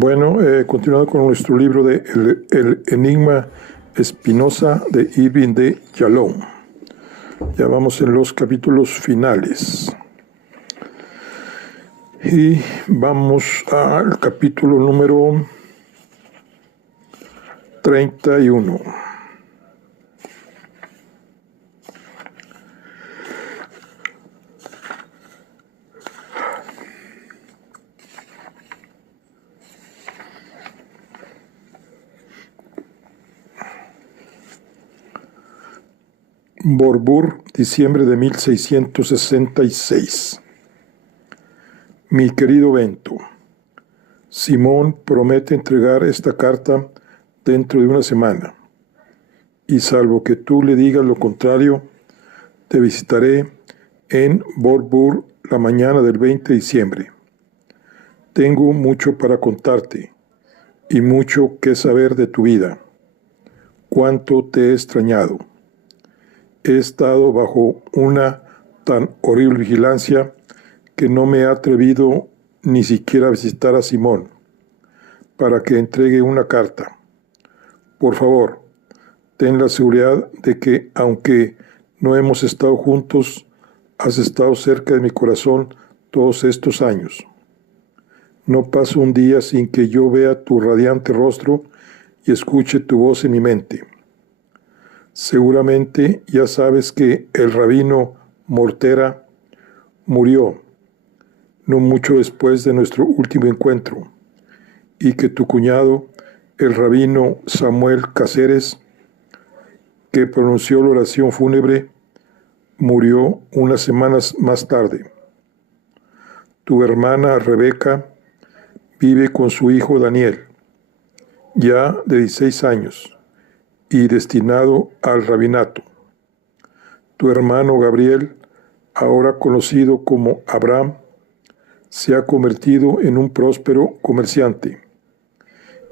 Bueno, continuando con nuestro libro de El Enigma Espinosa de Irving de Yalom. Ya vamos en los capítulos finales. Y vamos al capítulo número 31. Borbur, diciembre de 1666. Mi querido Bento, Simón promete entregar esta carta dentro de una semana, y salvo que tú le digas lo contrario, te visitaré en Borbur la mañana del 20 de diciembre. Tengo mucho para contarte y mucho que saber de tu vida. Cuánto te he extrañado. He estado bajo una tan horrible vigilancia que no me he atrevido ni siquiera a visitar a Simón para que entregue una carta. Por favor, ten la seguridad de que, aunque no hemos estado juntos, has estado cerca de mi corazón todos estos años. No pasa un día sin que yo vea tu radiante rostro y escuche tu voz en mi mente. Seguramente ya sabes que el rabino Mortera murió no mucho después de nuestro último encuentro, y que tu cuñado, el rabino Samuel Cáceres, que pronunció la oración fúnebre, murió unas semanas más tarde. Tu hermana Rebeca vive con su hijo Daniel, ya de 16 años, y destinado al rabinato. Tu hermano Gabriel, ahora conocido como Abraham, se ha convertido en un próspero comerciante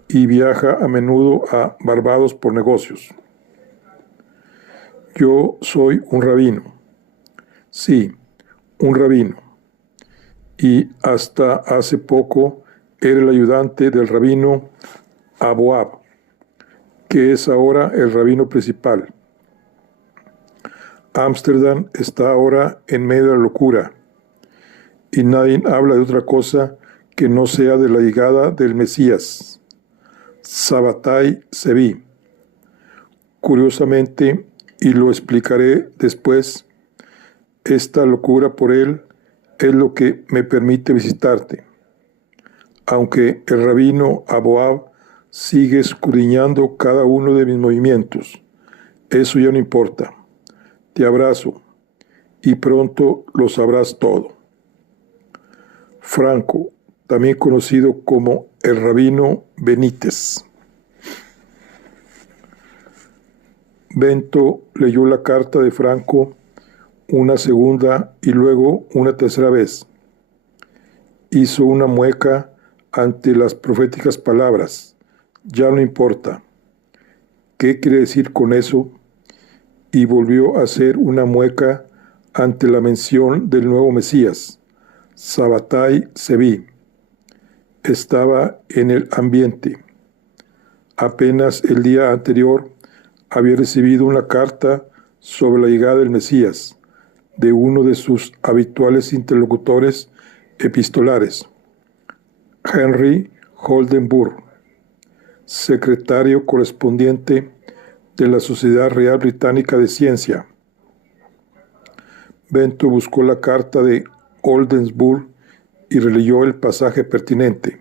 y viaja a menudo a Barbados por negocios. Yo soy un rabino. Sí, un rabino. Y hasta hace poco era el ayudante del rabino Aboab, que es ahora el rabino principal. Ámsterdam está ahora en medio de la locura, y nadie habla de otra cosa que no sea de la llegada del Mesías, Sabbatai Zevi. Curiosamente, y lo explicaré después, esta locura por él es lo que me permite visitarte, aunque el rabino Aboab sigue escudriñando cada uno de mis movimientos. Eso ya no importa. Te abrazo, y pronto lo sabrás todo. Franco, también conocido como el rabino Benítez. Bento leyó la carta de Franco una segunda y luego una tercera vez. Hizo una mueca ante las proféticas palabras. Ya no importa. ¿Qué quiere decir con eso? Y volvió a hacer una mueca ante la mención del nuevo Mesías, Sabbatai Zevi. Estaba en el ambiente. Apenas el día anterior había recibido una carta sobre la llegada del Mesías de uno de sus habituales interlocutores epistolares, Henry Oldenburg, secretario correspondiente de la Sociedad Real Británica de Ciencia. Bento buscó la carta de Oldenburg y releyó el pasaje pertinente.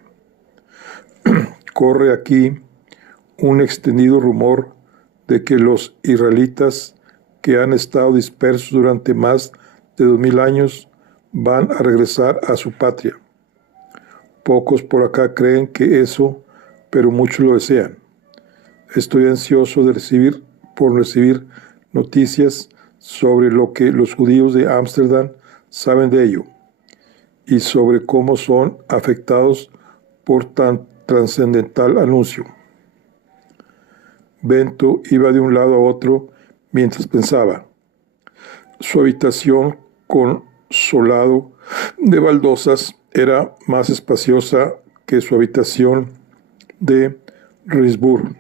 Corre aquí un extendido rumor de que los israelitas que han estado dispersos durante más de 2000 años van a regresar a su patria. Pocos por acá creen que eso, pero muchos lo desean. Estoy ansioso por recibir noticias sobre lo que los judíos de Ámsterdam saben de ello y sobre cómo son afectados por tan trascendental anuncio. Bento iba de un lado a otro mientras pensaba. Su habitación, con solado de baldosas, era más espaciosa que su habitación de Risburg.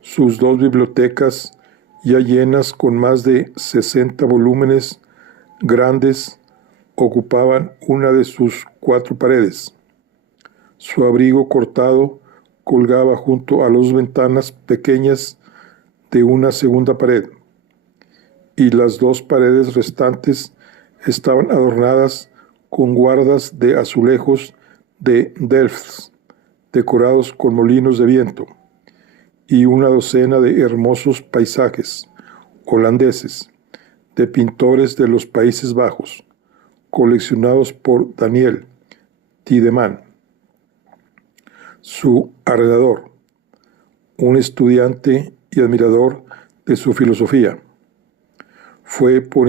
Sus 2 bibliotecas, ya llenas con más de 60 volúmenes grandes, ocupaban una de sus 4 paredes. Su abrigo cortado colgaba junto a 2 ventanas pequeñas de una segunda pared, y las 2 paredes restantes estaban adornadas con guardas de azulejos de Delft, decorados con molinos de viento, y una docena de hermosos paisajes holandeses, de pintores de los Países Bajos, coleccionados por Daniel Tiedemann. Su arrendador, un estudiante y admirador de su filosofía. Fue por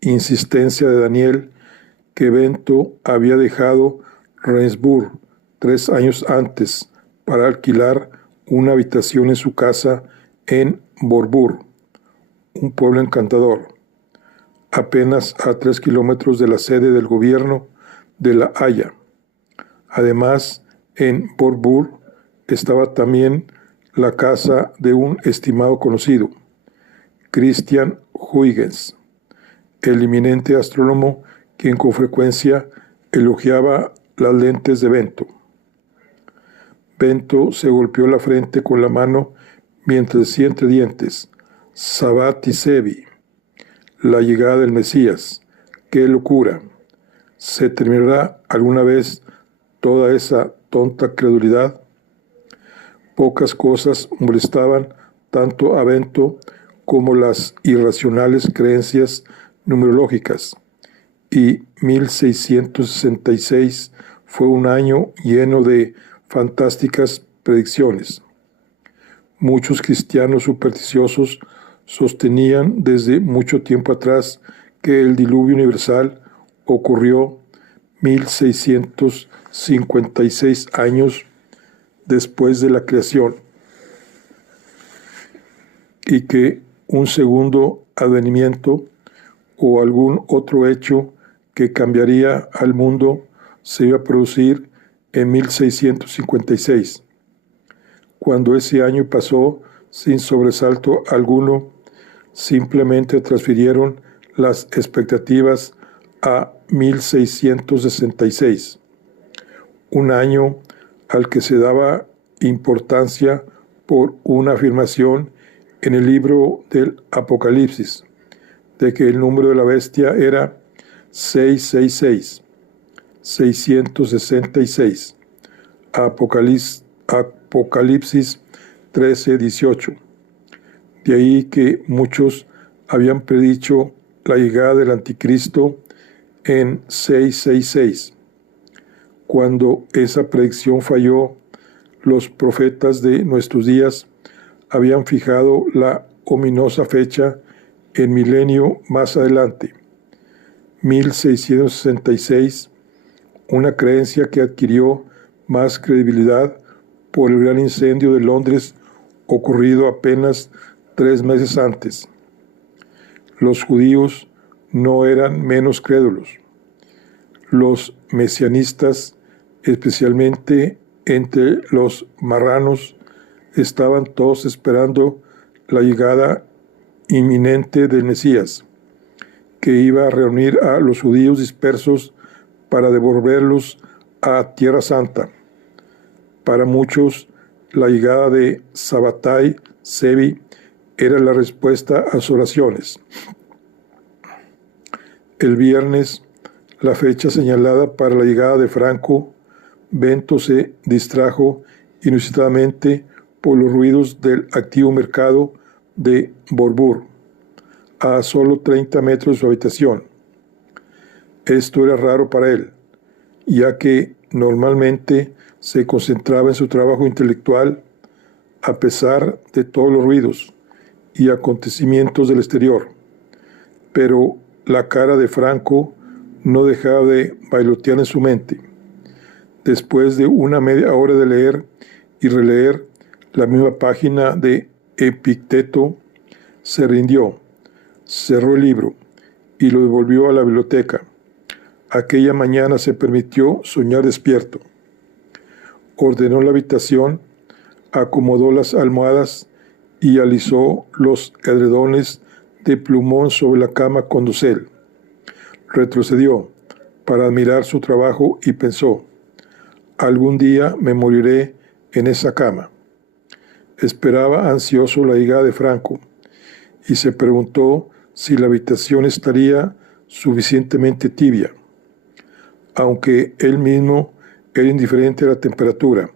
insistencia de Daniel que Bento había dejado Rendsburg 3 años antes para alquilar una habitación en su casa en Borburg, un pueblo encantador, apenas a 3 kilómetros de la sede del gobierno de La Haya. Además, en Borburg estaba también la casa de un estimado conocido, Christian Huygens, el eminente astrónomo quien con frecuencia elogiaba las lentes de Bento. Bento se golpeó la frente con la mano mientras decía entre dientes: Sabbat y Sevi, la llegada del Mesías, qué locura. ¿Se terminará alguna vez toda esa tonta credulidad? Pocas cosas molestaban tanto a Bento como las irracionales creencias numerológicas, y 1666 fue un año lleno de fantásticas predicciones. Muchos cristianos supersticiosos sostenían desde mucho tiempo atrás que el diluvio universal ocurrió 1656 años después de la creación, y que un segundo advenimiento o algún otro hecho que cambiaría al mundo se iba a producir en 1656. Cuando ese año pasó sin sobresalto alguno, simplemente transfirieron las expectativas a 1666, un año al que se daba importancia por una afirmación en el libro del Apocalipsis, de que el número de la bestia era 666, 666, Apocalipsis 13:18. De ahí que muchos habían predicho la llegada del anticristo en 666. Cuando esa predicción falló, los profetas de nuestros días habían fijado la ominosa fecha en milenio más adelante, 1666, una creencia que adquirió más credibilidad por el gran incendio de Londres ocurrido apenas 3 meses antes. Los judíos no eran menos crédulos. Los mesianistas, especialmente entre los marranos, estaban todos esperando la llegada inminente del Mesías, que iba a reunir a los judíos dispersos para devolverlos a Tierra Santa. Para muchos, la llegada de Sabbatai Sevi era la respuesta a sus oraciones. El viernes, la fecha señalada para la llegada de Franco, Bento se distrajo inusitadamente por los ruidos del activo mercado de Borburg, a solo 30 metros de su habitación. Esto era raro para él, ya que normalmente se concentraba en su trabajo intelectual a pesar de todos los ruidos y acontecimientos del exterior. Pero la cara de Franco no dejaba de bailotear en su mente. Después de una media hora de leer y releer la misma página de Epicteto, se rindió, cerró el libro y lo devolvió a la biblioteca. Aquella mañana se permitió soñar despierto. Ordenó la habitación, acomodó las almohadas y alisó los edredones de plumón sobre la cama con dosel. Retrocedió para admirar su trabajo y pensó: algún día me moriré en esa cama. Esperaba ansioso la llegada de Franco y se preguntó si la habitación estaría suficientemente tibia. Aunque él mismo era indiferente a la temperatura,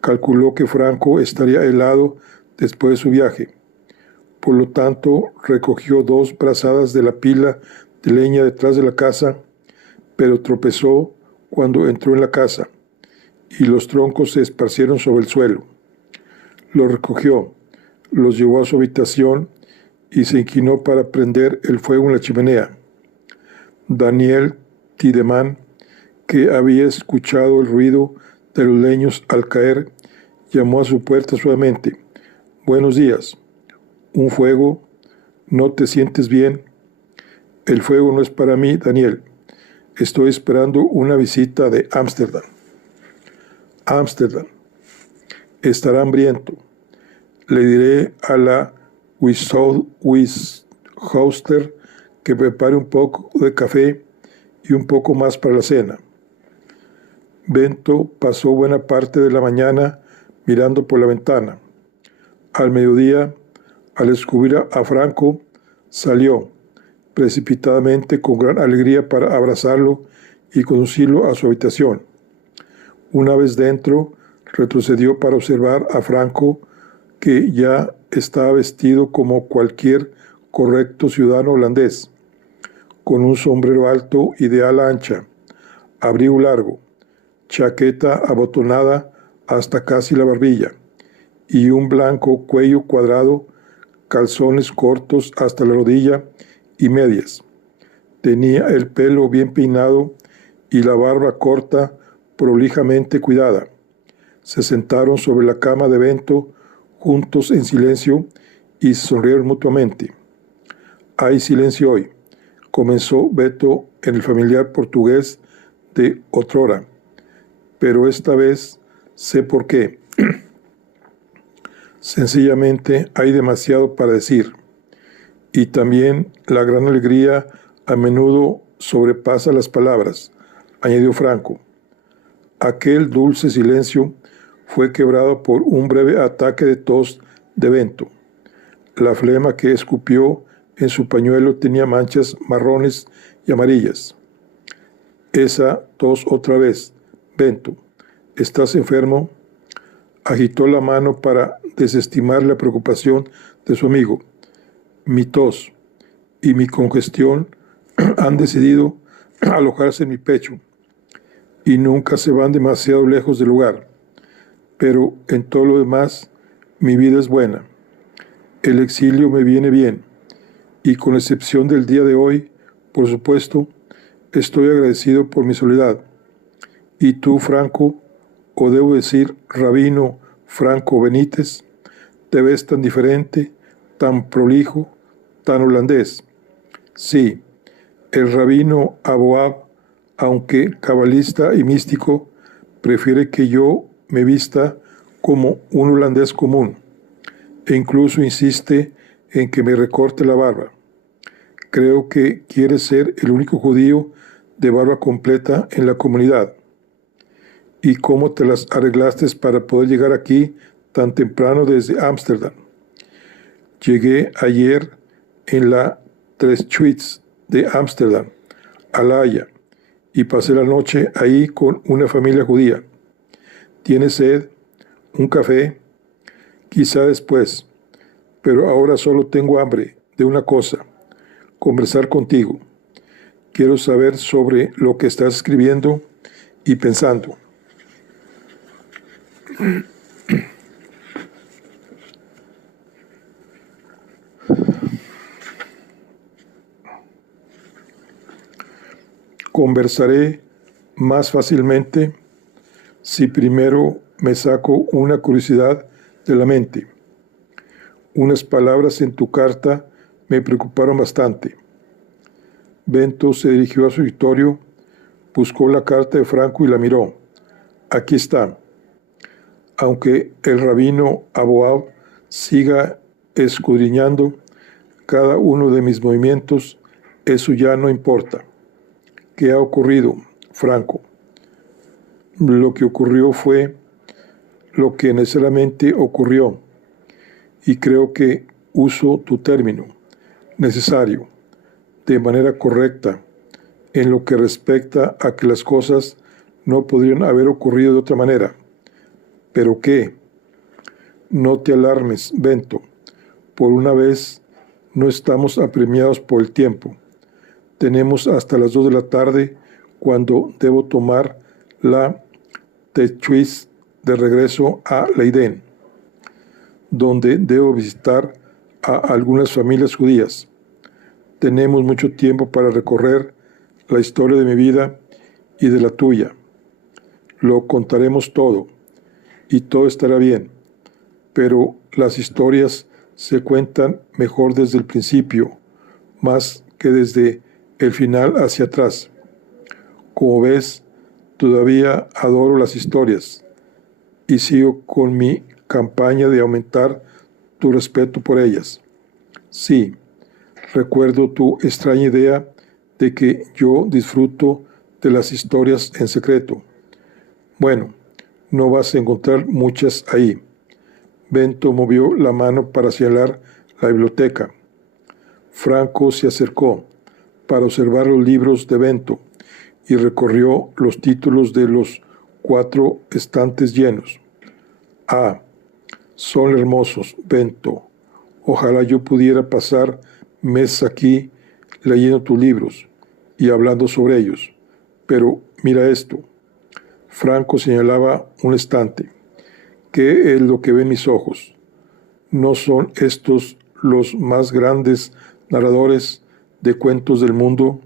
calculó que Franco estaría helado después de su viaje. Por lo tanto, recogió 2 brazadas de la pila de leña detrás de la casa, pero tropezó cuando entró en la casa y los troncos se esparcieron sobre el suelo. Los recogió, los llevó a su habitación y se inclinó para prender el fuego en la chimenea. Daniel Tiedemann, que había escuchado el ruido de los leños al caer, llamó a su puerta suavemente: «Buenos días». «¿Un fuego? ¿No te sientes bien?» «El fuego no es para mí, Daniel. Estoy esperando una visita de Ámsterdam». «Ámsterdam. Estará hambriento. Le diré a la Wishauster que prepare un poco de café y un poco más para la cena». Bento pasó buena parte de la mañana mirando por la ventana. Al mediodía, al descubrir a Franco, salió precipitadamente con gran alegría para abrazarlo y conducirlo a su habitación. Una vez dentro, retrocedió para observar a Franco, que ya estaba vestido como cualquier correcto ciudadano holandés, con un sombrero alto y de ala ancha, abrigo largo, chaqueta abotonada hasta casi la barbilla, y un blanco cuello cuadrado, calzones cortos hasta la rodilla y medias. Tenía el pelo bien peinado y la barba corta, prolijamente cuidada. Se sentaron sobre la cama de Bento, juntos en silencio, y se sonrieron mutuamente. «Hay silencio hoy», comenzó Bento en el familiar portugués de otrora, «pero esta vez sé por qué. Sencillamente hay demasiado para decir, y también la gran alegría a menudo sobrepasa las palabras», añadió Franco. Aquel dulce silencio fue quebrado por un breve ataque de tos de Bento. La flema que escupió en su pañuelo tenía manchas marrones y amarillas. «Esa tos otra vez, Bento. ¿Estás enfermo?» Agitó la mano para desestimar la preocupación de su amigo. «Mi tos y mi congestión han decidido alojarse en mi pecho y nunca se van demasiado lejos del lugar. Pero en todo lo demás, mi vida es buena. El exilio me viene bien, y con excepción del día de hoy, por supuesto, estoy agradecido por mi soledad. Y tú, Franco, o debo decir Rabino Franco Benítez, te ves tan diferente, tan prolijo, tan holandés». Sí, el rabino Aboab, aunque cabalista y místico, prefiere que yo me vista como un holandés común, e incluso insiste en que me recorte la barba. Creo que quiere ser el único judío de barba completa en la comunidad. ¿Y cómo te las arreglaste para poder llegar aquí tan temprano desde Ámsterdam? Llegué ayer en la Treschwitz de Ámsterdam, a La Haya, y pasé la noche ahí con una familia judía. ¿Tienes sed? ¿Un café? Quizá después, pero ahora solo tengo hambre de una cosa: conversar contigo. Quiero saber sobre lo que estás escribiendo y pensando. Conversaré más fácilmente si primero me saco una curiosidad de la mente. Unas palabras en tu carta me preocuparon bastante. Bento se dirigió a su escritorio, buscó la carta de Franco y la miró. Aquí está. Aunque el rabino Aboab siga escudriñando cada uno de mis movimientos, eso ya no importa. ¿Qué ha ocurrido, Franco? Lo que ocurrió fue lo que necesariamente ocurrió, y creo que uso tu término, necesario, de manera correcta, en lo que respecta a que las cosas no podrían haber ocurrido de otra manera. ¿Pero qué? No te alarmes, Bento. Por una vez no estamos apremiados por el tiempo. Tenemos hasta las 2 de la tarde cuando debo tomar la Techuis de regreso a Leiden, donde debo visitar a algunas familias judías. Tenemos mucho tiempo para recorrer la historia de mi vida y de la tuya. Lo contaremos todo, y todo estará bien, pero las historias se cuentan mejor desde el principio, más que desde el final hacia atrás. Como ves, todavía adoro las historias, y sigo con mi campaña de aumentar tu respeto por ellas. Sí, recuerdo tu extraña idea de que yo disfruto de las historias en secreto. Bueno, no vas a encontrar muchas ahí. Bento movió la mano para señalar la biblioteca. Franco se acercó para observar los libros de Bento y recorrió los títulos de los 4 estantes llenos. Ah, son hermosos, Bento. Ojalá yo pudiera pasar meses aquí leyendo tus libros y hablando sobre ellos. Pero mira esto. Franco señalaba un estante. ¿Qué es lo que ven mis ojos? ¿No son estos los más grandes narradores de cuentos del mundo?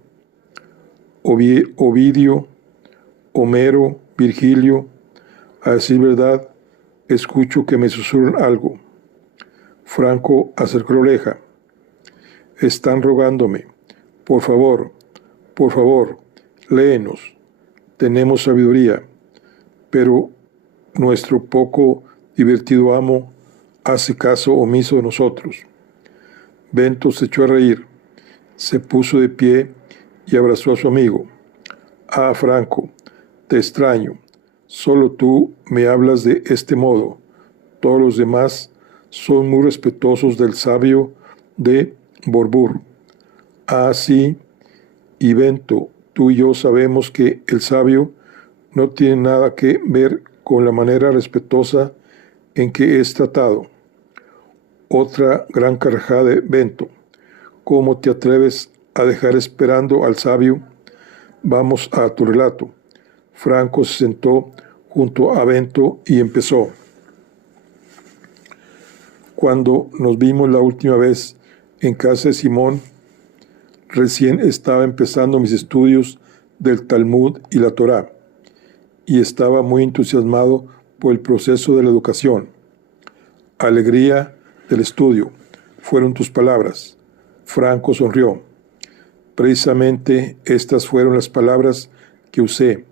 Ovidio, Homero, Virgilio. A decir verdad, escucho que me susurran algo. Franco acercó la oreja. Están rogándome. Por favor, léenos. Tenemos sabiduría, pero nuestro poco divertido amo hace caso omiso de nosotros. Bento se echó a reír, se puso de pie y abrazó a su amigo. Ah, Franco, te extraño. Solo tú me hablas de este modo. Todos los demás son muy respetuosos del sabio de Borbur. Ah, sí, y Bento, tú y yo sabemos que el sabio no tiene nada que ver con la manera respetuosa en que es tratado. Otra gran carcajada de Bento. ¿Cómo te atreves a dejar esperando al sabio? Vamos a tu relato. Franco se sentó junto a Bento y empezó. Cuando nos vimos la última vez en casa de Simón, recién estaba empezando mis estudios del Talmud y la Torá, y estaba muy entusiasmado por el proceso de la educación. Alegría del estudio, fueron tus palabras. Franco sonrió. Precisamente estas fueron las palabras que usé,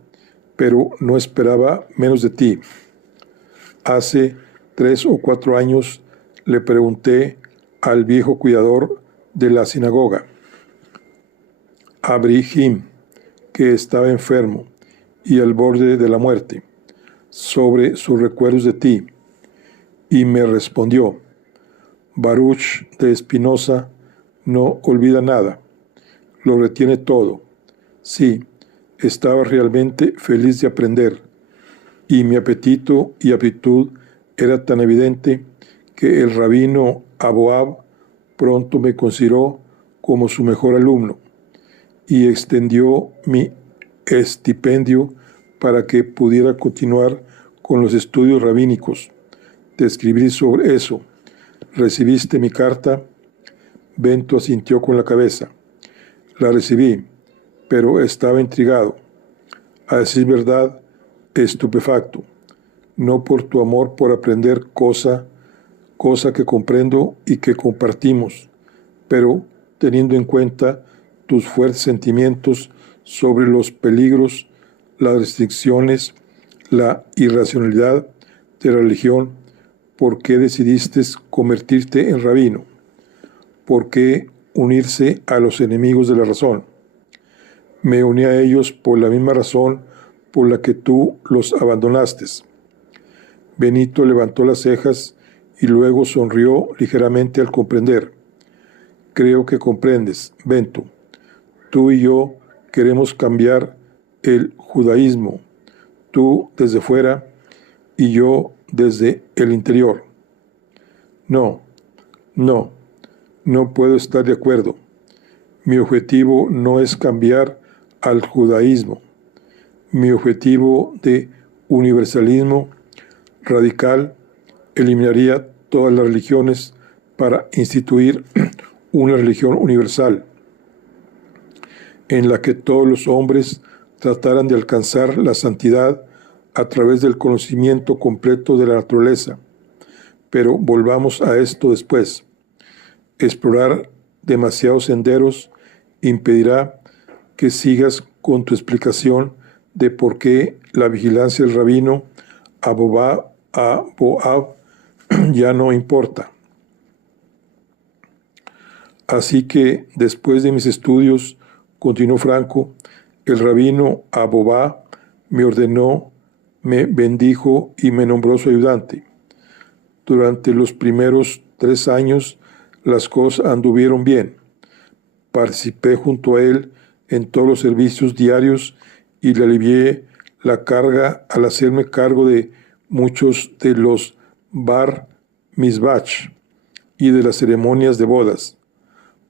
pero no esperaba menos de ti. Hace 3 o 4 años le pregunté al viejo cuidador de la sinagoga, Abraham, que estaba enfermo y al borde de la muerte, sobre sus recuerdos de ti, y me respondió, Baruch de Espinosa no olvida nada, lo retiene todo. Sí, estaba realmente feliz de aprender, y mi apetito y aptitud era tan evidente que el rabino Aboab pronto me consideró como su mejor alumno y extendió mi estipendio para que pudiera continuar con los estudios rabínicos. Te escribí sobre eso. ¿Recibiste mi carta? Bento asintió con la cabeza. La recibí, pero estaba intrigado. A decir verdad, estupefacto. No por tu amor por aprender cosa que comprendo y que compartimos, pero teniendo en cuenta tus fuertes sentimientos sobre los peligros, las restricciones, la irracionalidad de la religión, ¿por qué decidiste convertirte en rabino? ¿Por qué unirse a los enemigos de la razón? Me uní a ellos por la misma razón por la que tú los abandonaste. Benito levantó las cejas y luego sonrió ligeramente al comprender. Creo que comprendes, Bento. Tú y yo queremos cambiar el judaísmo, tú desde fuera y yo desde el interior. No puedo estar de acuerdo. Mi objetivo no es cambiar al judaísmo. Mi objetivo de universalismo radical eliminaría todas las religiones para instituir una religión universal, en la que todos los hombres trataran de alcanzar la santidad a través del conocimiento completo de la naturaleza. Pero volvamos a esto después. Explorar demasiados senderos impedirá que sigas con tu explicación de por qué la vigilancia del rabino Aboab ya no importa. Así que después de mis estudios, continuó Franco, el rabino Aboab me ordenó, me bendijo y me nombró su ayudante. Durante los primeros 3 años las cosas anduvieron bien. Participé junto a él en todos los servicios diarios y le alivié la carga al hacerme cargo de muchos de los bar mitzvach y de las ceremonias de bodas.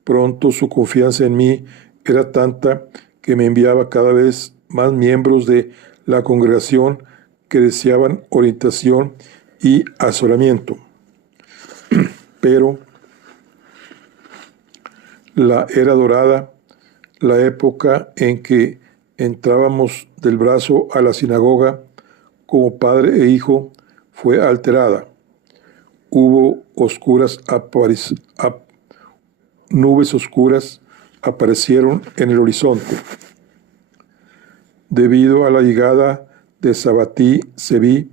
Pronto su confianza en mí era tanta que me enviaba cada vez más miembros de la congregación que deseaban orientación y asesoramiento. Pero la era dorada, la época en que entrábamos del brazo a la sinagoga como padre e hijo, fue alterada. Hubo nubes oscuras aparecieron en el horizonte. Debido a la llegada de Sabatí Sevi,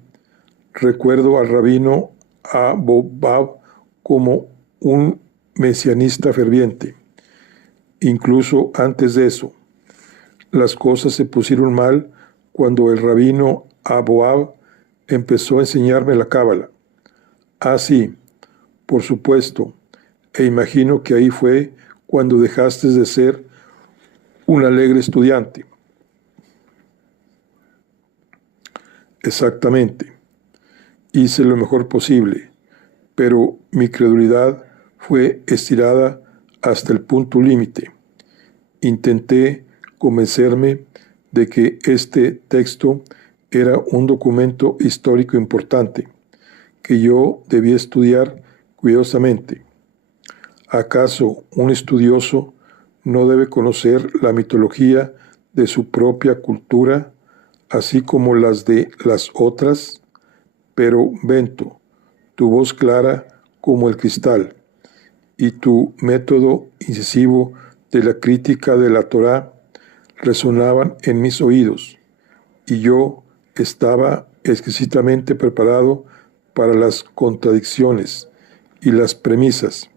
recuerdo al rabino Aboab como un mesianista ferviente. Incluso antes de eso, las cosas se pusieron mal cuando el rabino Aboab empezó a enseñarme la cábala. Ah, sí, por supuesto, e imagino que ahí fue cuando dejaste de ser un alegre estudiante. Exactamente. Hice lo mejor posible, pero mi credulidad fue estirada hasta el punto límite. Intenté convencerme de que este texto era un documento histórico importante, que yo debía estudiar cuidadosamente. ¿Acaso un estudioso no debe conocer la mitología de su propia cultura, así como las de las otras? Pero, Bento, tu voz clara como el cristal y tu método incisivo de la crítica de la Torá resonaban en mis oídos, y yo estaba exquisitamente preparado para las contradicciones y las premisas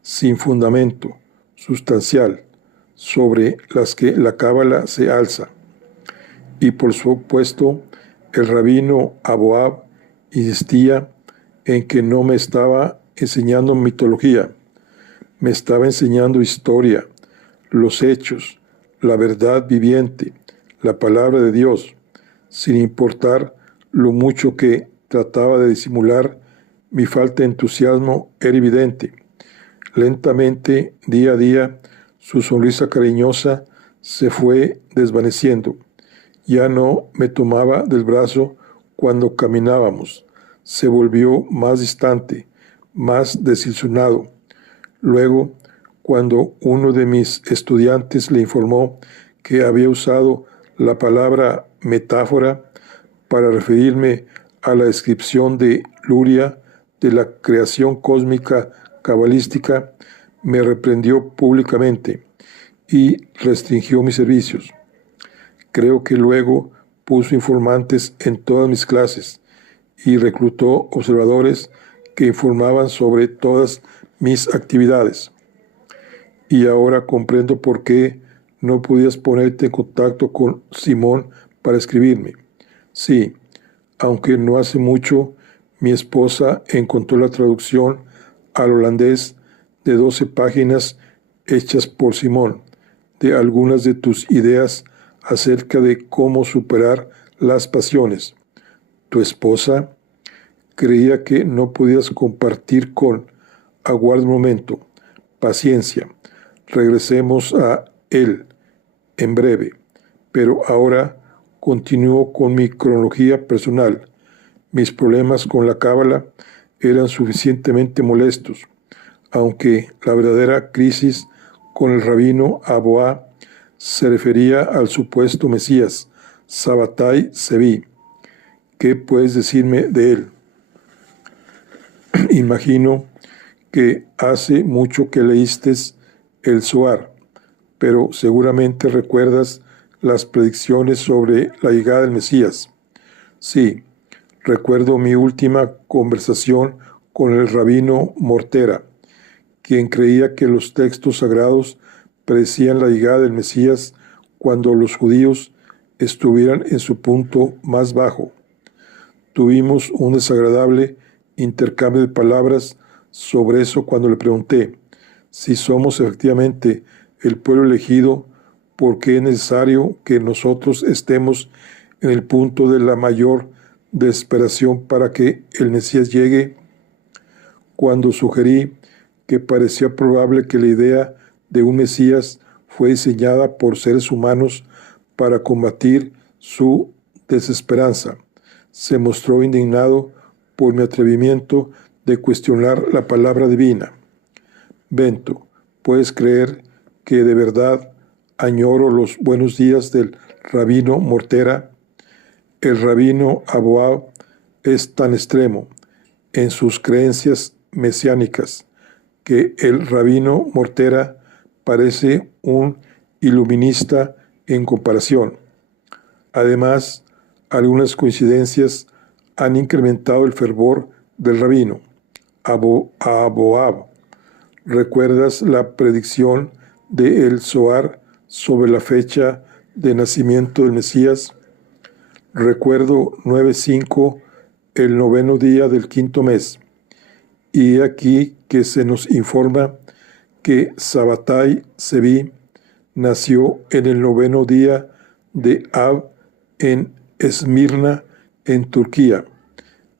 sin fundamento sustancial sobre las que la cábala se alza. Y por supuesto, el rabino Aboab insistía en que no me estaba enseñando mitología, me estaba enseñando historia, los hechos, la verdad viviente, la palabra de Dios, sin importar lo mucho que trataba de disimular. Mi falta de entusiasmo era evidente. Lentamente, día a día, su sonrisa cariñosa se fue desvaneciendo. Ya no me tomaba del brazo cuando caminábamos. Se volvió más distante, más desilusionado. Luego, cuando uno de mis estudiantes le informó que había usado la palabra metáfora para referirme a la descripción de Luria de la creación cósmica cabalística, me reprendió públicamente y restringió mis servicios. Creo que luego puso informantes en todas mis clases y reclutó observadores que informaban sobre todas mis actividades. Y ahora comprendo por qué no podías ponerte en contacto con Simón para escribirme. Sí, aunque no hace mucho, mi esposa encontró la traducción al holandés de 12 páginas hechas por Simón, de algunas de tus ideas acerca de cómo superar las pasiones. Tu esposa creía que no podías compartir con. Aguarda un momento. Paciencia. Regresemos a él en breve. Pero ahora continúo con mi cronología personal. Mis problemas con la cábala eran suficientemente molestos, aunque la verdadera crisis con el rabino Aboá se refería al supuesto Mesías, Sabbatai Zevi. ¿Qué puedes decirme de él? Imagino que hace mucho que leíste el Zohar, pero seguramente recuerdas las predicciones sobre la llegada del Mesías. Sí, recuerdo mi última conversación con el rabino Mortera, quien creía que los textos sagrados predecían la llegada del Mesías cuando los judíos estuvieran en su punto más bajo. Tuvimos un desagradable intercambio de palabras sobre eso cuando le pregunté si somos efectivamente el pueblo elegido, ¿por qué es necesario que nosotros estemos en el punto de la mayor desesperación para que el Mesías llegue? Cuando sugerí que parecía probable que la idea de un Mesías fue diseñada por seres humanos para combatir su desesperanza, se mostró indignado por mi atrevimiento de cuestionar la palabra divina. Bento, ¿puedes creer que de verdad añoro los buenos días del rabino Mortera? El rabino Aboá es tan extremo en sus creencias mesiánicas que el rabino Mortera parece un iluminista en comparación. Además, algunas coincidencias han incrementado el fervor del rabino Aboab. ¿Recuerdas la predicción de el Zohar sobre la fecha de nacimiento del Mesías? Recuerdo 9:5, el 9º día del 5º mes. Y aquí que se nos informa que Sabbatai Zevi nació en el 9º día de Ab en Esmirna, en Turquía,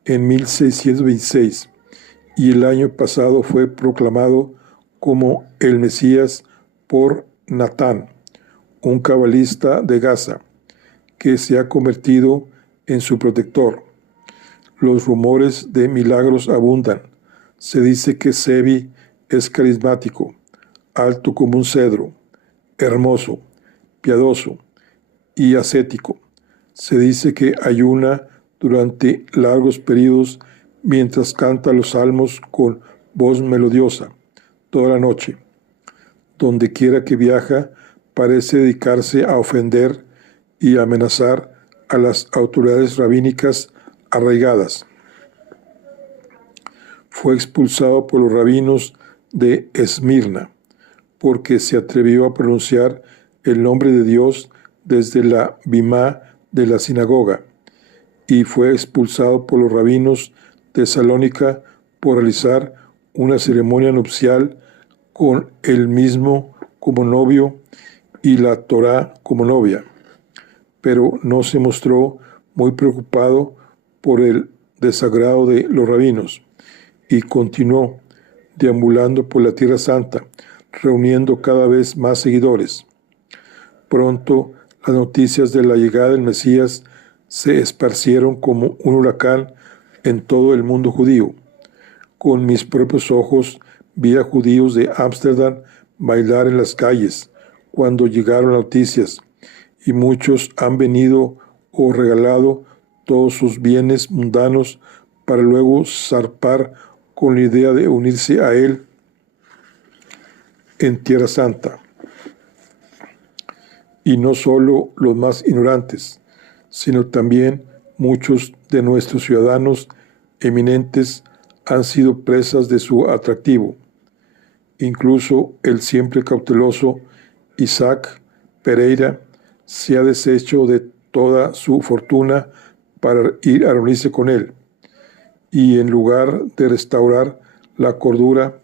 en 1626, y el año pasado fue proclamado como el Mesías por Natán, un cabalista de Gaza, que se ha convertido en su protector. Los rumores de milagros abundan. Se dice que Zevi es carismático, alto como un cedro, hermoso, piadoso y ascético. Se dice que ayuna durante largos periodos mientras canta los salmos con voz melodiosa toda la noche. Donde quiera que viaja, parece dedicarse a ofender y amenazar a las autoridades rabínicas arraigadas. Fue expulsado por los rabinos de Esmirna porque se atrevió a pronunciar el nombre de Dios desde la bimá de la sinagoga, y fue expulsado por los rabinos de Salónica por realizar una ceremonia nupcial con él mismo como novio y la Torá como novia. Pero no se mostró muy preocupado por el desagrado de los rabinos y continuó deambulando por la Tierra Santa, reuniendo cada vez más seguidores. Pronto las noticias de la llegada del Mesías se esparcieron como un huracán en todo el mundo judío. Con mis propios ojos vi a judíos de Ámsterdam bailar en las calles cuando llegaron las noticias, y muchos han venido o regalado todos sus bienes mundanos para luego zarpar con la idea de unirse a él en Tierra Santa. Y no solo los más ignorantes, sino también muchos de nuestros ciudadanos eminentes han sido presas de su atractivo. Incluso el siempre cauteloso Isaac Pereira se ha deshecho de toda su fortuna para ir a reunirse con él. Y en lugar de restaurar la cordura,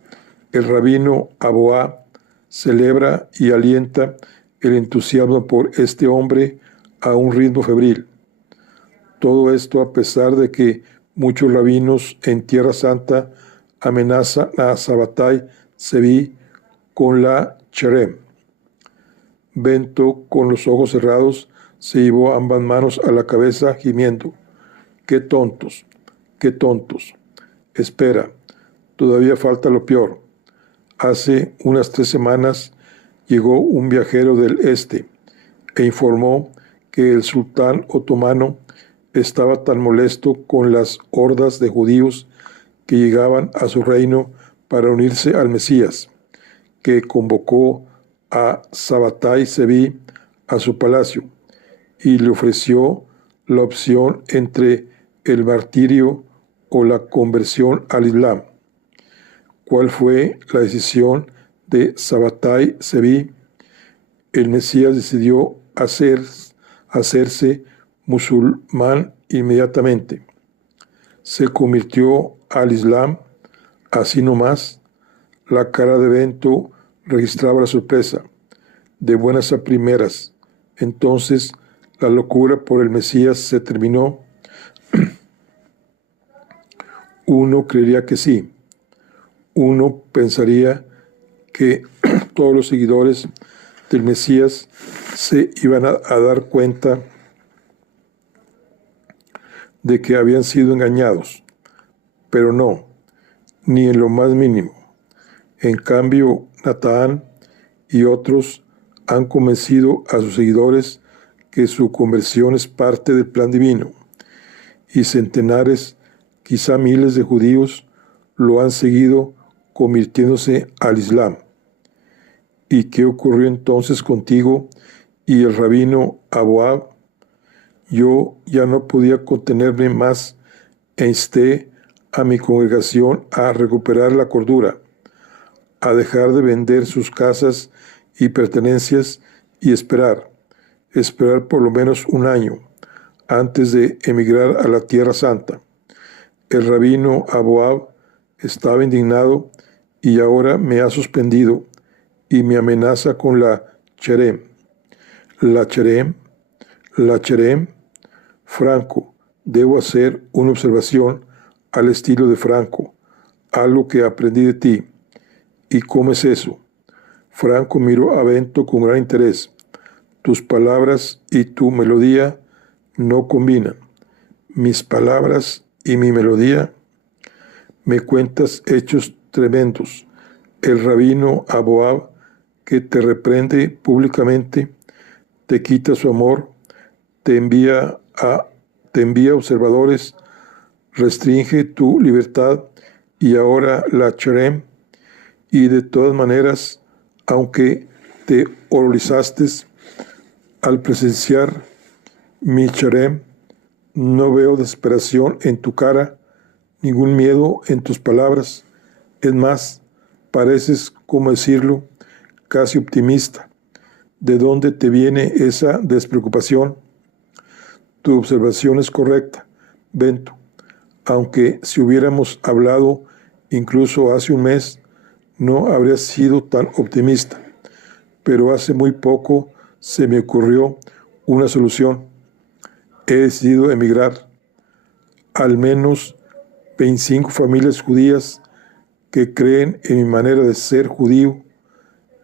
el rabino Aboá celebra y alienta el entusiasmo por este hombre a un ritmo febril. Todo esto a pesar de que muchos rabinos en Tierra Santa amenazan a Sabbatai Zevi con la cherem. Bento, con los ojos cerrados, se llevó ambas manos a la cabeza gimiendo: ¡qué tontos! ¡Qué tontos! Espera, todavía falta lo peor. Hace unas 3 semanas llegó un viajero del este e informó que el sultán otomano estaba tan molesto con las hordas de judíos que llegaban a su reino para unirse al Mesías, que convocó a Sabbatai Zevi a su palacio y le ofreció la opción entre el martirio o la conversión al Islam. ¿Cuál fue la decisión de Sabbatai Zevi? El Mesías decidió hacerse musulmán inmediatamente. Se convirtió al Islam, así nomás. La cara de Bento registraba la sorpresa, de buenas a primeras. Entonces la locura por el Mesías se terminó. Uno creería que sí. Uno pensaría que todos los seguidores del Mesías se iban a dar cuenta de que habían sido engañados, pero no, ni en lo más mínimo. En cambio, Natán y otros han convencido a sus seguidores que su conversión es parte del plan divino, y centenares, quizá miles de judíos lo han seguido convirtiéndose al Islam. ¿Y qué ocurrió entonces contigo y el rabino Aboab? Yo ya no podía contenerme más e insté a mi congregación a recuperar la cordura, a dejar de vender sus casas y pertenencias y esperar por lo menos 1 año antes de emigrar a la Tierra Santa. El rabino Aboab estaba indignado y ahora me ha suspendido y me amenaza con la cherem. La cherem. Franco, debo hacer una observación al estilo de Franco, algo que aprendí de ti. ¿Y cómo es eso? Franco miró a Bento con gran interés. Tus palabras y tu melodía no combinan. Mis palabras y mi melodía. Me cuentas hechos tremendos. El rabino Aboab, que te reprende públicamente, te quita su amor, te envía observadores, restringe tu libertad y ahora la cherem. Y de todas maneras, aunque te horrorizaste al presenciar mi cherem, no veo desesperación en tu cara, ningún miedo en tus palabras. Es más, pareces, ¿cómo decirlo?, casi optimista. ¿De dónde te viene esa despreocupación? Tu observación es correcta, Bento. Aunque si hubiéramos hablado incluso hace 1 mes, no habría sido tan optimista. Pero hace muy poco se me ocurrió una solución. He decidido emigrar. Al menos 25 familias judías que creen en mi manera de ser judío,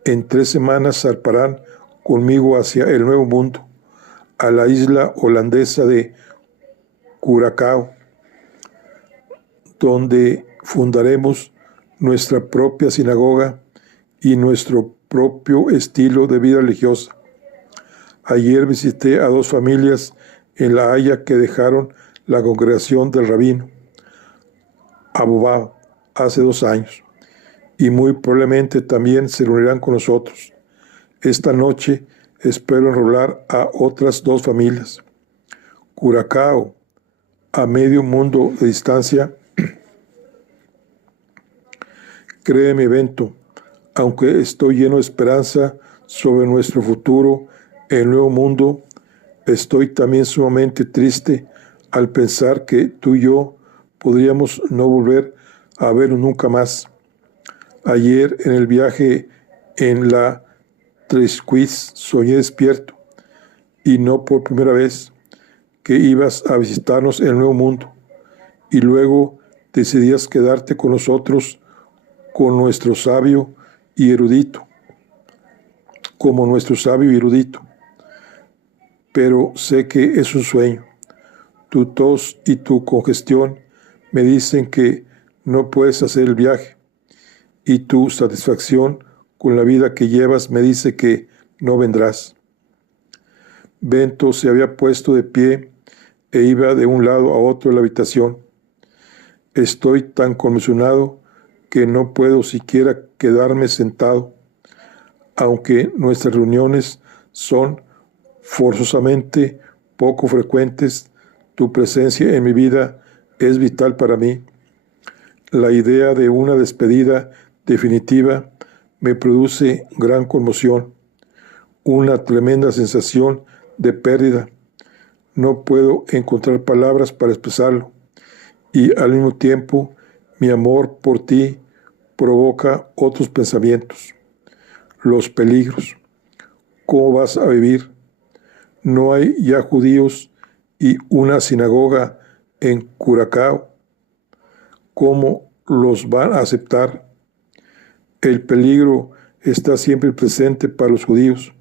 en 3 semanas zarparán conmigo hacia el Nuevo Mundo, a la isla holandesa de Curacao, donde fundaremos nuestra propia sinagoga y nuestro propio estilo de vida religiosa. Ayer visité a 2 familias en La Haya que dejaron la congregación del rabino Aboab hace 2 años, y muy probablemente también se reunirán con nosotros. Esta noche espero enrolar a otras 2 familias. Curacao, a medio mundo de distancia, Créeme, Bento, aunque estoy lleno de esperanza sobre nuestro futuro en el nuevo mundo, estoy también sumamente triste al pensar que tú y yo podríamos no volver a vernos nunca más. Ayer en el viaje en la Tresquiz soñé despierto, y no por primera vez, que ibas a visitarnos en el nuevo mundo, y luego decidías quedarte con nosotros con nuestro sabio y erudito, como nuestro sabio y erudito. Pero sé que es un sueño. Tu tos y tu congestión me dicen que no puedes hacer el viaje, y tu satisfacción con la vida que llevas me dice que no vendrás. Bento se había puesto de pie e iba de un lado a otro de la habitación. Estoy tan conmocionado que no puedo siquiera quedarme sentado, aunque nuestras reuniones son forzosamente poco frecuentes. Tu presencia en mi vida es vital para mí. La idea de una despedida definitiva me produce gran conmoción, una tremenda sensación de pérdida. No puedo encontrar palabras para expresarlo, y al mismo tiempo mi amor por ti provoca otros pensamientos. Los peligros. ¿Cómo vas a vivir? No hay ya judíos y una sinagoga en Curacao. ¿Cómo los van a aceptar? El peligro está siempre presente para los judíos.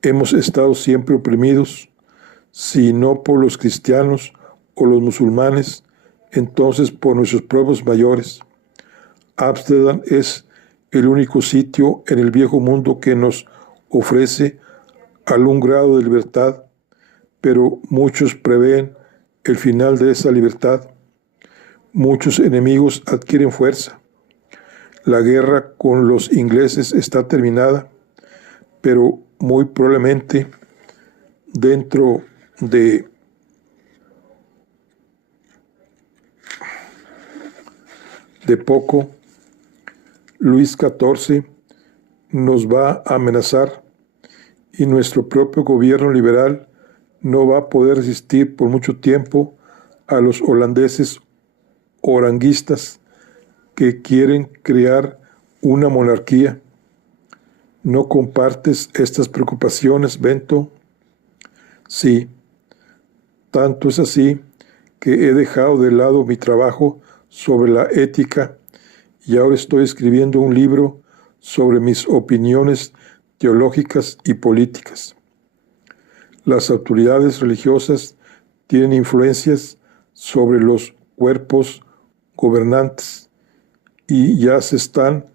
Hemos estado siempre oprimidos, si no por los cristianos o los musulmanes, entonces por nuestros propios mayores. Ámsterdam es el único sitio en el viejo mundo que nos ofrece algún grado de libertad, pero muchos prevén el final de esa libertad. Muchos enemigos adquieren fuerza. La guerra con los ingleses está terminada, pero muy probablemente dentro de poco, Luis XIV nos va a amenazar, y nuestro propio gobierno liberal no va a poder resistir por mucho tiempo a los holandeses oranguistas que quieren crear una monarquía. ¿No compartes estas preocupaciones, Bento? Sí, tanto es así que he dejado de lado mi trabajo sobre la ética y ahora estoy escribiendo un libro sobre mis opiniones teológicas y políticas. Las autoridades religiosas tienen influencias sobre los cuerpos gobernantes y ya se están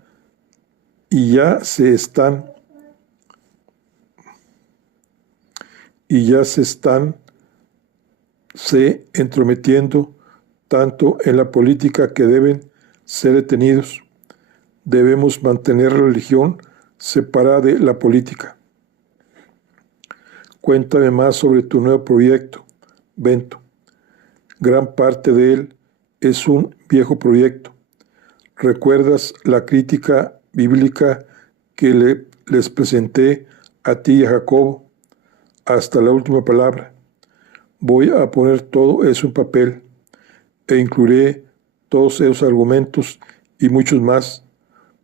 entrometiendo tanto en la política que deben ser detenidos. Debemos mantener la religión separada de la política. Cuéntame más sobre tu nuevo proyecto, Bento. Gran parte de él es un viejo proyecto. ¿Recuerdas la crítica bíblica que les presenté a ti y a Jacobo? Hasta la última palabra. Voy a poner todo eso en papel e incluiré todos esos argumentos y muchos más,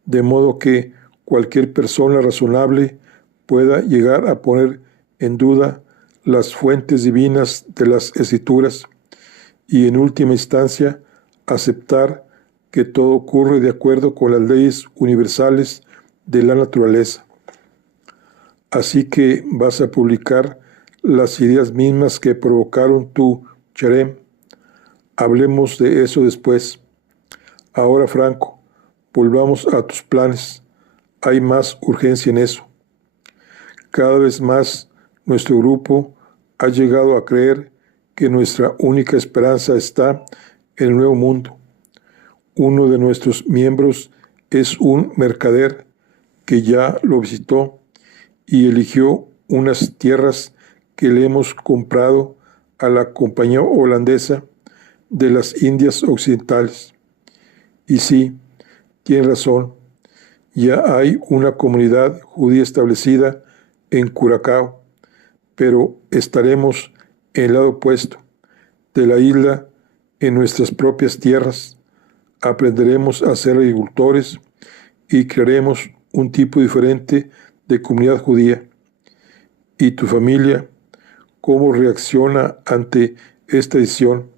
de modo que cualquier persona razonable pueda llegar a poner en duda las fuentes divinas de las Escrituras y en última instancia aceptar que todo ocurre de acuerdo con las leyes universales de la naturaleza. Así que vas a publicar las ideas mismas que provocaron tu cherem. Hablemos de eso después. Ahora, Franco, volvamos a tus planes. Hay más urgencia en eso. Cada vez más nuestro grupo ha llegado a creer que nuestra única esperanza está en el nuevo mundo. Uno de nuestros miembros es un mercader que ya lo visitó y eligió unas tierras que le hemos comprado a la compañía holandesa de las Indias Occidentales. Y sí, Tiene razón. Ya hay una comunidad judía establecida en Curacao, pero estaremos en el lado opuesto de la isla, en nuestras propias tierras. Aprenderemos a ser agricultores y crearemos un tipo diferente de comunidad judía. ¿Y tu familia cómo reacciona ante esta decisión?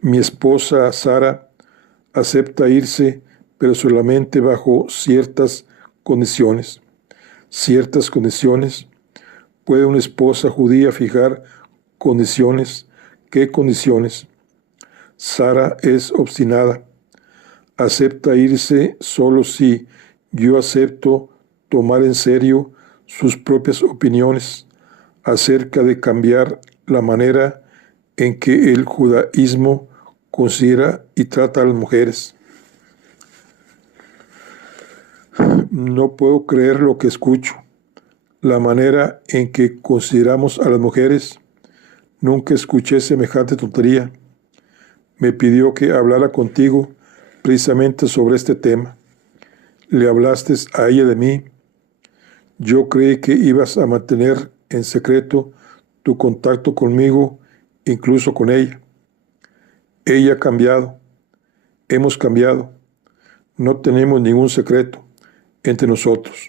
Mi esposa Sara acepta irse, pero solamente bajo ciertas condiciones. ¿Ciertas condiciones? ¿Puede una esposa judía fijar condiciones? ¿Qué condiciones? Sara es obstinada. Acepta irse solo si yo acepto tomar en serio sus propias opiniones acerca de cambiar la manera en que el judaísmo considera y trata a las mujeres. No puedo creer lo que escucho. La manera en que consideramos a las mujeres. Nunca escuché semejante tontería. Me pidió que hablara contigo precisamente sobre este tema. Le hablaste a ella de mí. Yo creí que ibas a mantener en secreto tu contacto conmigo, incluso con ella. Ella ha cambiado. Hemos cambiado. No tenemos ningún secreto entre nosotros.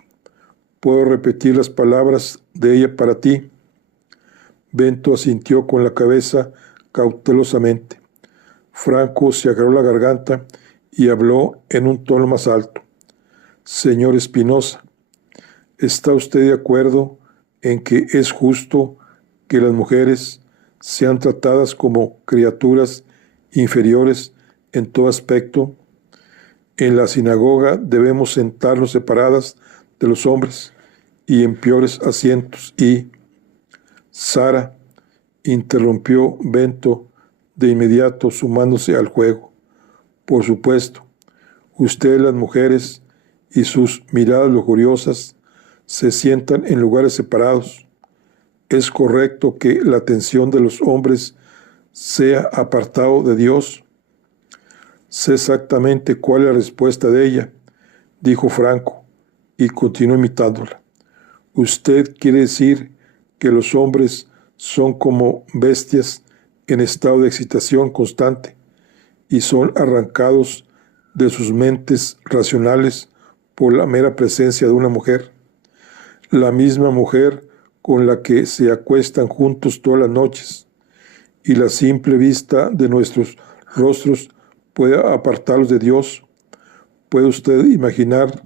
Puedo repetir las palabras de ella para ti. Bento asintió con la cabeza cautelosamente. Franco se agarró la garganta y habló en un tono más alto. Señor Espinosa, ¿está usted de acuerdo en que es justo que las mujeres sean tratadas como criaturas inferiores en todo aspecto? En la sinagoga debemos sentarnos separadas de los hombres y en peores asientos. Y Sara, interrumpió Bento de inmediato sumándose al juego. Por supuesto, ustedes las mujeres y sus miradas lujuriosas se sientan en lugares separados. ¿Es correcto que la atención de los hombres sea apartado de Dios? Sé exactamente cuál es la respuesta de ella, dijo Franco, y continuó imitándola. Usted quiere decir que los hombres son como bestias en estado de excitación constante y son arrancados de sus mentes racionales por la mera presencia de una mujer. La misma mujer con la que se acuestan juntos todas las noches, y la simple vista de nuestros rostros puede apartarlos de Dios. ¿Puede usted imaginar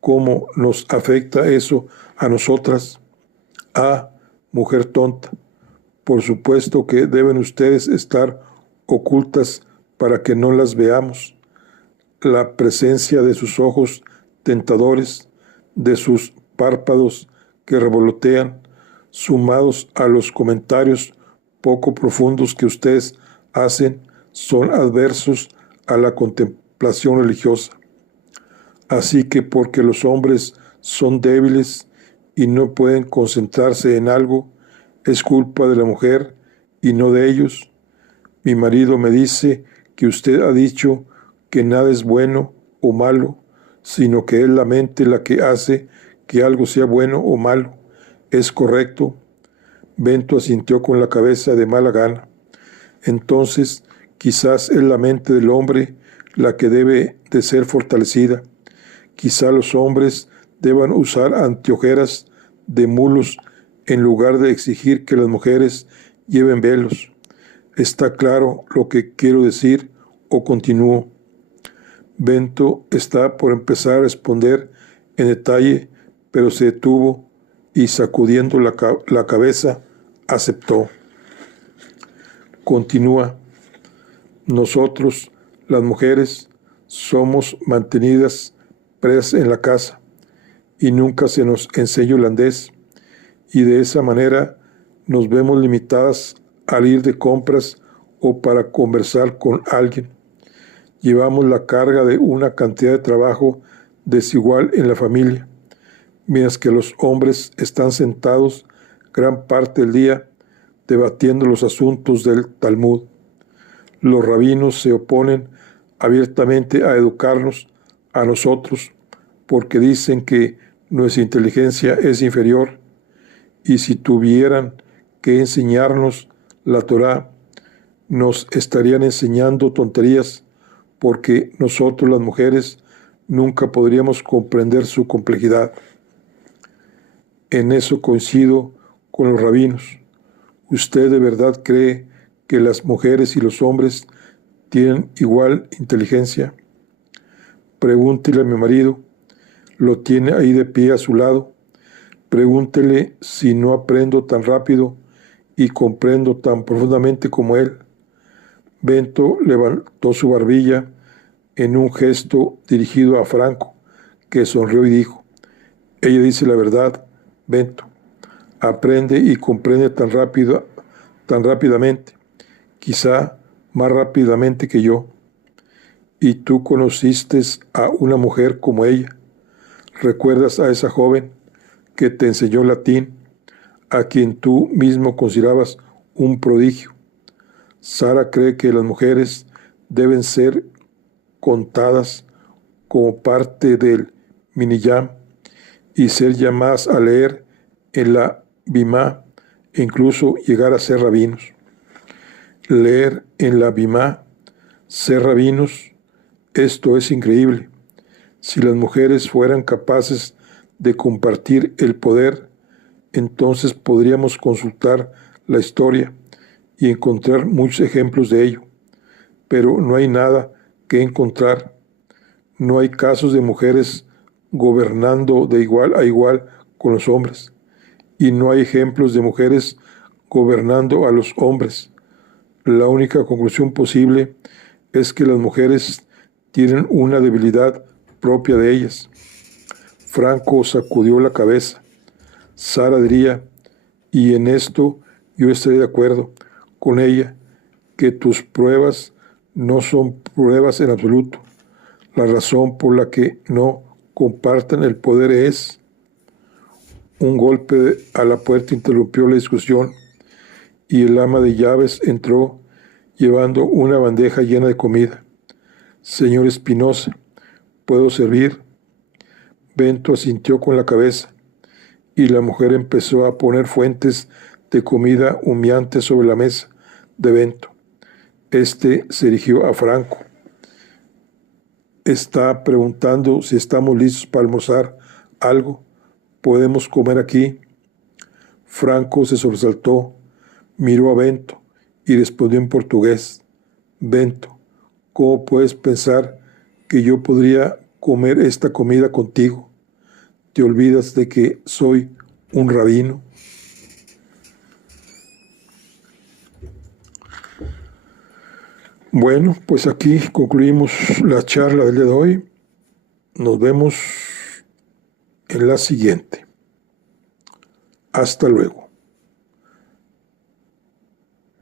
cómo nos afecta eso a nosotras? Ah, mujer tonta, por supuesto que deben ustedes estar ocultas para que no las veamos. La presencia de sus ojos tentadores, de sus párpados que revolotean, sumados a los comentarios poco profundos que ustedes hacen, son adversos a la contemplación religiosa. Así que porque los hombres son débiles y no pueden concentrarse en algo, es culpa de la mujer y no de ellos. Mi marido me dice que usted ha dicho que nada es bueno o malo, sino que es la mente la que hace que algo sea bueno o malo. ¿Es correcto? Bento asintió con la cabeza de mala gana. Entonces, quizás es la mente del hombre la que debe de ser fortalecida. Quizá los hombres deban usar anteojeras de mulos en lugar de exigir que las mujeres lleven velos. ¿Está claro lo que quiero decir o continúo? Bento está por empezar a responder en detalle, pero se detuvo y sacudiendo la cabeza, aceptó. Continúa. Nosotros, las mujeres, somos mantenidas presas en la casa y nunca se nos enseña holandés, y de esa manera nos vemos limitadas al ir de compras o para conversar con alguien. Llevamos la carga de una cantidad de trabajo desigual en la familia, mientras que los hombres están sentados gran parte del día debatiendo los asuntos del Talmud. Los rabinos se oponen abiertamente a educarnos a nosotros porque dicen que nuestra inteligencia es inferior, y si tuvieran que enseñarnos la Torá, nos estarían enseñando tonterías, porque nosotros las mujeres nunca podríamos comprender su complejidad. En eso coincido con los rabinos. ¿Usted de verdad cree que las mujeres y los hombres tienen igual inteligencia? Pregúntele a mi marido, lo tiene ahí de pie a su lado. Pregúntele si no aprendo tan rápido y comprendo tan profundamente como él. Bento levantó su barbilla en un gesto dirigido a Franco, que sonrió y dijo: ella dice la verdad, Bento. Aprende y comprende tan rápidamente, quizá más rápidamente que yo. Y tú conociste a una mujer como ella. ¿Recuerdas a esa joven que te enseñó latín, a quien tú mismo considerabas un prodigio? Sara cree que las mujeres deben ser contadas como parte del Miniyam y ser llamadas a leer en la Bimá e incluso llegar a ser rabinos. Leer en la Bimá, ser rabinos, esto es increíble. Si las mujeres fueran capaces de compartir el poder, entonces podríamos consultar la historia y encontrar muchos ejemplos de ello. Pero no hay nada que encontrar. No hay casos de mujeres gobernando de igual a igual con los hombres. Y no hay ejemplos de mujeres gobernando a los hombres. La única conclusión posible es que las mujeres tienen una debilidad propia de ellas. Franco sacudió la cabeza. Sara diría, y en esto yo estaría de acuerdo con ella, que tus pruebas no son pruebas en absoluto. La razón por la que no comparten el poder es... Un golpe a la puerta interrumpió la discusión y el ama de llaves entró llevando una bandeja llena de comida. Señor Espinosa, ¿puedo servir? Bento asintió con la cabeza y la mujer empezó a poner fuentes de comida humeante sobre la mesa de Bento. Este se dirigió a Franco. Está preguntando si estamos listos para almorzar algo. ¿Podemos comer aquí? Franco se sobresaltó, miró a Bento y respondió en portugués: Bento, ¿cómo puedes pensar que yo podría comer esta comida contigo? ¿Te olvidas de que soy un rabino? Bueno, pues aquí concluimos la charla del día de hoy. Nos vemos en la siguiente. Hasta luego.